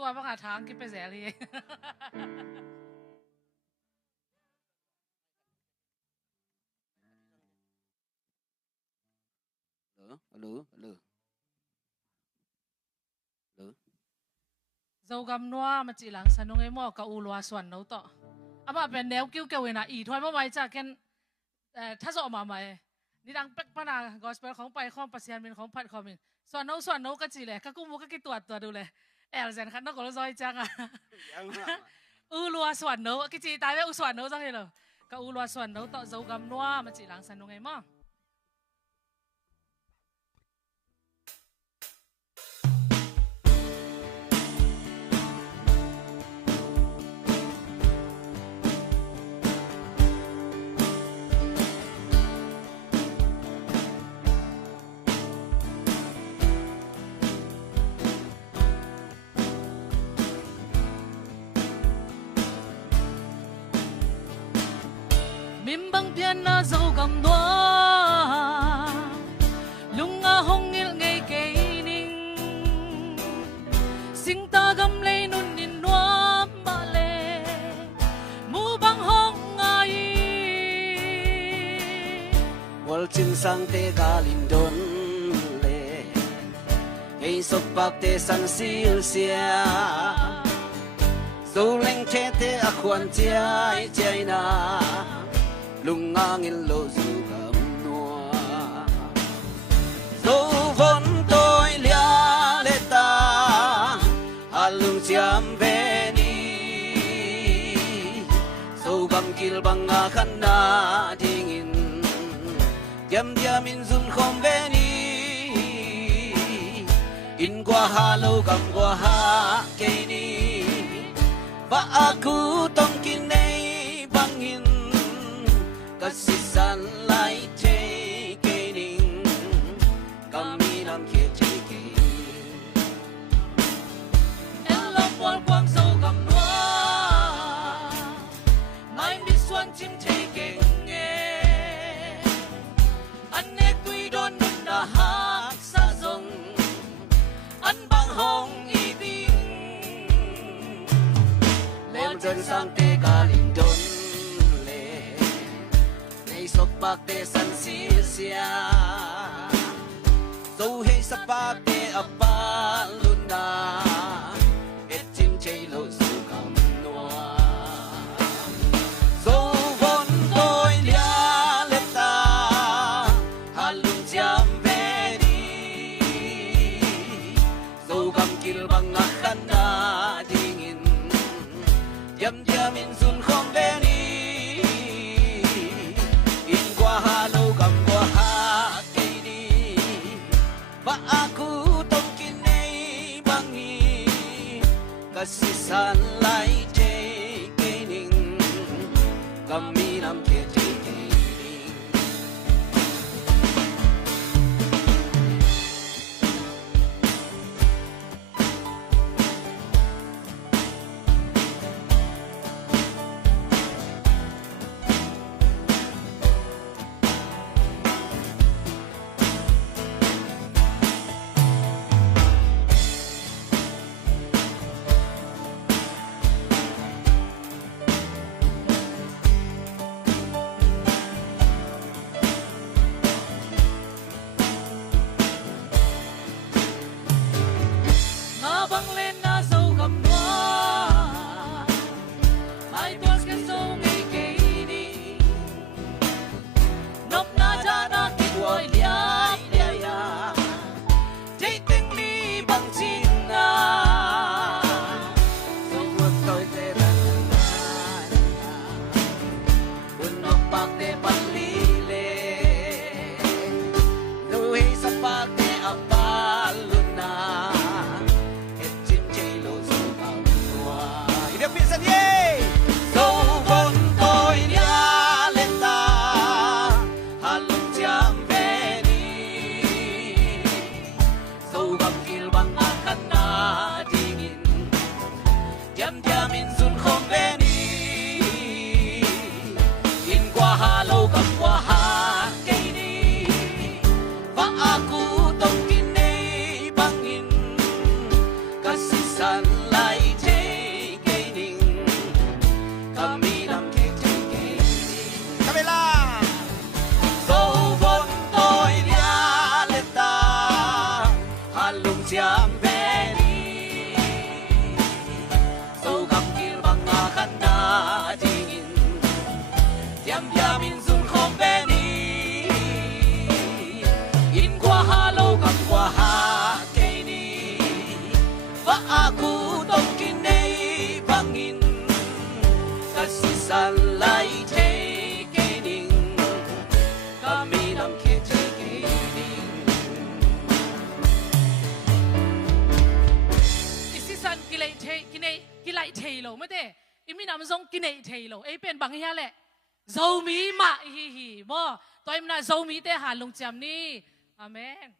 ตัวบังอาทางกินไปแสเลยdâu găm noa mà chỉ lắng sanu ngay mò cả u loa xuân nấu tọ à mà bên đéo kêu kêu na ý thôi mà mày chả kenถ้าสอบมาใหม่นี่ดังเป็กปนา gospel ของไปของปัสยานเป็นของพัดของมินส่วนโน้ก็จีเลยก็กูมุกก็กี่ตัวดูเลยแอลเซนคันนกก็ร้อยจังอ่ะลัวส่วนโน้กี่จีตายไปส่วนโน้จังเลยเหรอก็ลัวส่วนโน้ต่อเจ้ากำนัวมาจีหลังสนุกไงมั่งbăng biên na dâu gầm đoa lung nga hong il ngay cây ninh sing ta gầm lấy nun in noa ba lê mu băng hong ngay wal chin sang te ga lin don le ngay sop bak te san sil sia dâu leng che te a khuan chai chai na lung ngangin lo du gam noa dâu vốn tôi lia lê ta alung chiam ve ni dâu gam kil bang a khan na dingin diam diam in zun khom ve ni in qua ha lo gam qua ha ke ni ba aku tong kin nei bangin kasi san lai che ke ning kami nam khe che ke en lo kwal kwang dâu gầm noa mai mi xuân chim che ke nghe anh e tuy đón nun na hát sa dong anh bang hong y ding lem chân sang te ka lin don sop bak te san sil sia dâu hay sa bak te apa luna et chin chei lo su kam noa dâu vốn tôi lia lê ta halung chiam ve đi dâu gam kil bang a khan na dingin diam diam in sun khom ve ni halo gam qua ha cây đi và aku tong kin nei bangi kasi san lai che ke ning kami nam ke che ke ning Hãy subscribe cho kênh Ghiền Mì Gõ để không bỏ lỡ 散来take给您，把米囊贴贴给您。isi san kilai thei lo mate imi nam zong kinai thei lo ei pen bang hi le zomi ma hi hi bo toim na zomi te ha lung cham ni amen